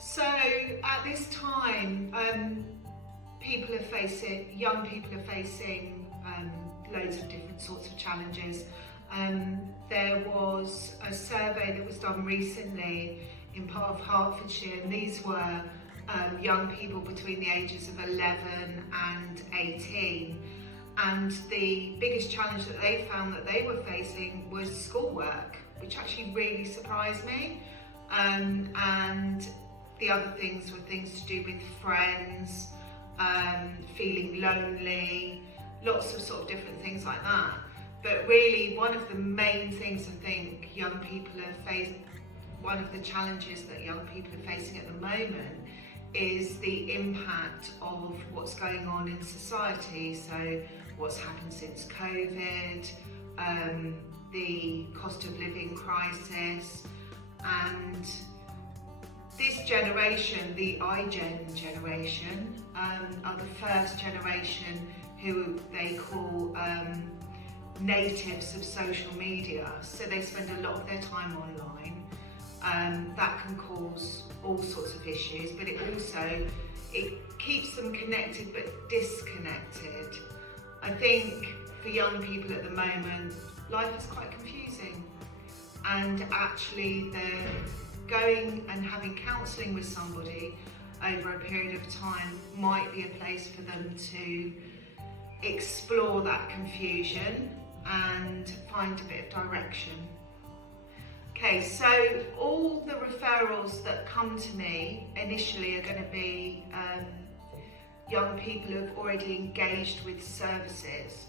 So at this time, young people are facing loads of different sorts of challenges. There was a survey that was done recently in part of Hertfordshire, and these were young people between the ages of 11 and 18. And the biggest challenge that they found that they were facing was schoolwork, which actually really surprised me. And the other things were things to do with friends, feeling lonely, lots of sort of different things like that. But really, one of the main things I think young people are facing, one of the challenges that young people are facing at the moment is the impact of what's going on in society. So what's happened since COVID, the cost of living crisis, and this generation, the iGen generation, are the first generation who they call natives of social media. So they spend a lot of their time online. That can cause all sorts of issues, but it keeps them connected but disconnected. I think for young people at the moment, life is quite confusing, and actually they're going and having counselling with somebody over a period of time might be a place for them to explore that confusion and find a bit of direction. Okay, so all the referrals that come to me initially are going to be young people who have already engaged with services.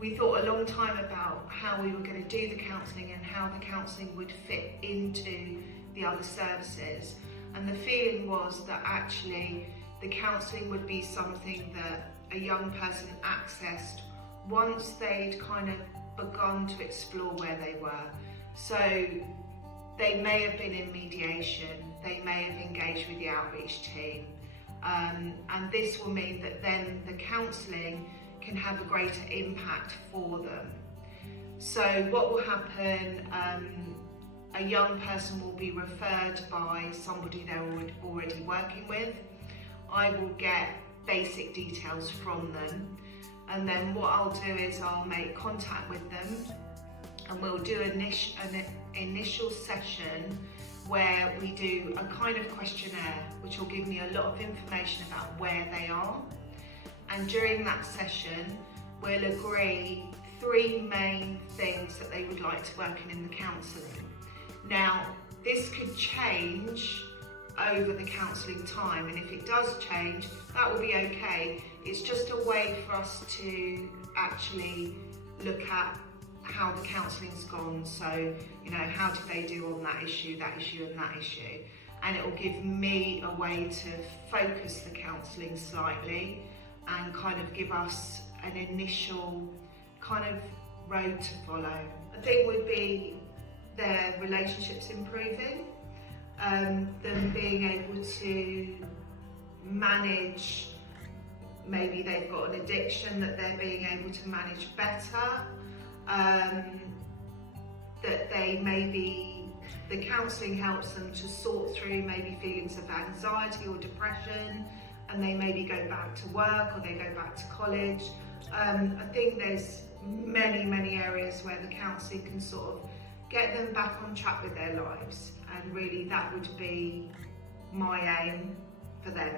We thought a long time about how we were going to do the counselling and how the counselling would fit into the other services. And the feeling was that actually the counselling would be something that a young person accessed once they'd kind of begun to explore where they were. So they may have been in mediation, they may have engaged with the outreach team, and this will mean that then the counselling can have a greater impact for them. So what will happen, a young person will be referred by somebody they're already working with. I will get basic details from them, and then what I'll do is I'll make contact with them, and we'll do an initial session where we do a kind of questionnaire which will give me a lot of information about where they are. And during that session we'll agree 3 main things that they would like to work in the counselling. Now this could change over the counselling time, and if it does change, that will be okay. It's just a way for us to actually look at how the counselling's gone. So, you know, how did they do on that issue and that issue? And it will give me a way to focus the counselling slightly and kind of give us an initial kind of road to follow. I think would be their relationships improving, them being able to manage, maybe they've got an addiction that they're being able to manage better, that they maybe, the counselling helps them to sort through maybe feelings of anxiety or depression, and they maybe go back to work or they go back to college. I think there's many areas where the counselling can sort of get them back on track with their lives, and really that would be my aim for them.